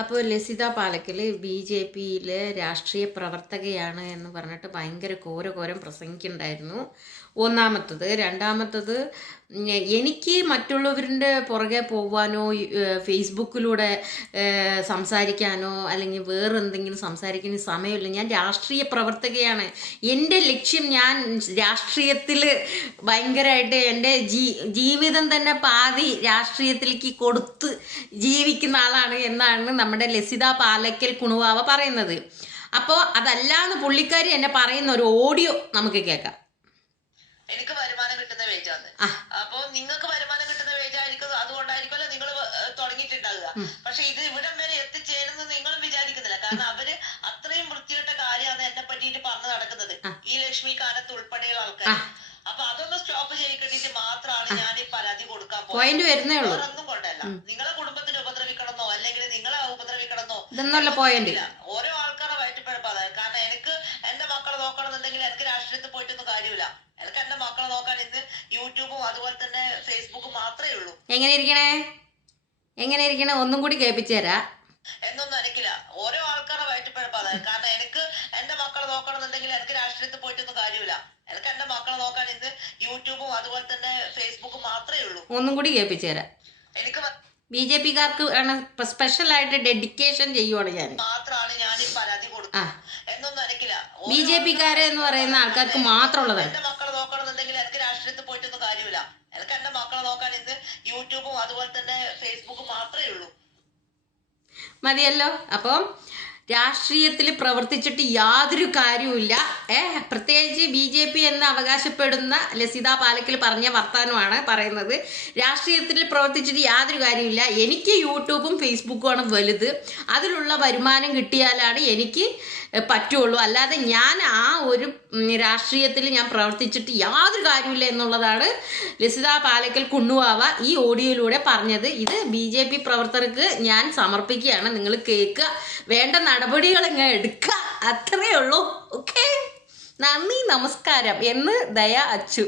അപ്പോൾ ലസിത പാലക്കൽ ബി.ജെ.പിയിലെ രാഷ്ട്രീയ പ്രവർത്തകയാണ് എന്ന് പറഞ്ഞിട്ട് ഭയങ്കര ഘോരം പ്രസംഗിക്കുന്നുണ്ടായിരുന്നു. ഒന്നാമത്തത്. രണ്ടാമത്തത്, എനിക്ക് മറ്റുള്ളവരുടെ പുറകെ പോവാനോ ഫേസ്ബുക്കിലൂടെ സംസാരിക്കാനോ അല്ലെങ്കിൽ വേറെ എന്തെങ്കിലും സംസാരിക്കുന്ന സമയമില്ല. ഞാൻ രാഷ്ട്രീയ പ്രവർത്തകയാണ്. എൻ്റെ ലക്ഷ്യം, ഞാൻ രാഷ്ട്രീയത്തിൽ ഭയങ്കരമായിട്ട് എൻ്റെ ജീവിതം തന്നെ പാതി രാഷ്ട്രീയത്തിലേക്ക് കൊടുത്ത് ജീവിക്കുന്ന ആളാണ് എന്നാണ് നമ്മുടെ ലസിത പാലക്കൽ കുണുവാവ പറയുന്നത്. അപ്പോൾ അതല്ലാന്ന് പുള്ളിക്കാരി എന്നെ പറയുന്ന ഒരു ഓഡിയോ നമുക്ക് കേൾക്കാം. എനിക്ക് വരുമാനം കിട്ടുന്ന പേജാണ്. അപ്പൊ നിങ്ങൾക്ക് വരുമാനം കിട്ടുന്ന പേജായിരിക്കും, അതുകൊണ്ടായിരിക്കുമല്ലോ നിങ്ങൾ തുടങ്ങിയിട്ടുണ്ടാകുക. പക്ഷെ ഇത് ഇവിടം വരെ എത്തിച്ചേരുന്നത് നിങ്ങളും വിചാരിക്കുന്നില്ല. കാരണം അവര് അത്രയും വൃത്തികെട്ട കാര്യമാണ് എന്നെ പറ്റിയിട്ട് പറഞ്ഞു നടക്കുന്നത്, ഈ ലക്ഷ്മി കാനത്ത് ഉൾപ്പെടെയുള്ള ആൾക്കാർ. അപ്പൊ അതൊന്ന് സ്റ്റോപ്പ് ചെയ്യിക്കേണ്ടിട്ട് മാത്രമാണ് ഞാൻ ഈ പരാതി കൊടുക്കാൻ പോകുന്നത്. വേറൊന്നും കൊണ്ടല്ല, നിങ്ങളെ കുടുംബത്തിന് ഉപദ്രവിക്കണമെന്നോ അല്ലെങ്കിൽ നിങ്ങളെ ഉപദ്രവിക്കണമെന്നോ ഇല്ല. ഓരോ ആൾക്കാരെ വയറ്റിപ്പഴപ്പാതെ. കാരണം എനിക്ക് എന്റെ മക്കളെ നോക്കണമെന്നുണ്ടെങ്കിൽ എനിക്ക് രാഷ്ട്രീയത്തിൽ പോയിട്ടൊന്നും കാര്യമില്ല. എനിക്ക് എന്റെ മക്കളെ നോക്കാൻ ഇന്ന് യൂട്യൂബും അതുപോലെ തന്നെ ഫേസ്ബുക്കും മാത്രമേ ഉള്ളൂ. എങ്ങനെ ഇരിക്കണേ ഒന്നും കൂടി കേൾപ്പിച്ചു തരാം. എന്നൊന്നും എനിക്കില്ല. ഓരോ ആൾക്കാരെ വയറ്റിപ്പഴപ്പാതെ. കാരണം എനിക്ക് എന്റെ മക്കളെ നോക്കണമെന്നുണ്ടെങ്കിൽ എനിക്ക് രാഷ്ട്രീയത്തിൽ പോയിട്ടൊന്നും കാര്യമില്ല. എനിക്ക് എന്റെ മക്കളെ നോക്കാൻ ഇന്ന് യൂട്യൂബും അതുപോലെ തന്നെ ഫേസ്ബുക്കും മാത്രമേ ഉള്ളൂ. ഒന്നും കൂടി കേൾപ്പിച്ചു തരാം. എനിക്ക് ബി.ജെ.പിക്കാർക്ക് സ്പെഷ്യൽ ആയിട്ട് ഡെഡിക്കേഷൻ ചെയ്യുവാണ് ഞാൻ. മാത്രമാണ് ഞാൻ ഈ പരാതി കൊടുക്കുന്നത്. എന്നൊന്നും എനിക്കില്ല. ബി.ജെ.പിക്കാരെ എന്ന് പറയുന്ന ആൾക്കാർക്ക് മാത്രമുള്ളതാണ്. എന്റെ മക്കളെ നോക്കണമെന്നുണ്ടെങ്കിൽ എനിക്ക് രാഷ്ട്രീയത്തിൽ പോയിട്ടൊന്നും കാര്യമില്ല. എനിക്ക് എന്റെ മക്കളെ നോക്കാൻ ഇന്ന് യൂട്യൂബും അതുപോലെ തന്നെ ഫേസ്ബുക്കും മാത്രമേ ഉള്ളൂ. മതിയല്ലോ. അപ്പം രാഷ്ട്രീയത്തിൽ പ്രവർത്തിച്ചിട്ട് യാതൊരു കാര്യവുമില്ല. പ്രത്യേകിച്ച് ബി.ജെ.പി എന്ന് അവകാശപ്പെടുന്ന ലസിത പാലക്കൽ പറഞ്ഞ വർത്താനമാണ് പറയുന്നത്. രാഷ്ട്രീയത്തിൽ പ്രവർത്തിച്ചിട്ട് യാതൊരു കാര്യമില്ല. എനിക്ക് യൂട്യൂബും ഫേസ്ബുക്കുമാണ് വലുത്. അതിലുള്ള വരുമാനം കിട്ടിയാലാണ് എനിക്ക് പറ്റുള്ളൂ. അല്ലാതെ ഞാൻ ആ ഒരു രാഷ്ട്രീയത്തിൽ ഞാൻ പ്രവർത്തിച്ചിട്ട് യാതൊരു കാര്യമില്ല എന്നുള്ളതാണ് ലസിത പാലക്കൽ കുണുവാവ ഈ ഓഡിയോയിലൂടെ പറഞ്ഞത്. ഇത് ബി.ജെ.പി പ്രവർത്തകർക്ക് ഞാൻ സമർപ്പിക്കുകയാണ്. നിങ്ങൾ കേൾക്കുക, വേണ്ട നടപടികൾ ഇങ്ങനെ എടുക്കുക, അത്രയേ ഉള്ളൂ. ഓക്കെ, നന്ദി, നമസ്കാരം എന്ന് ദയ അച്ചു.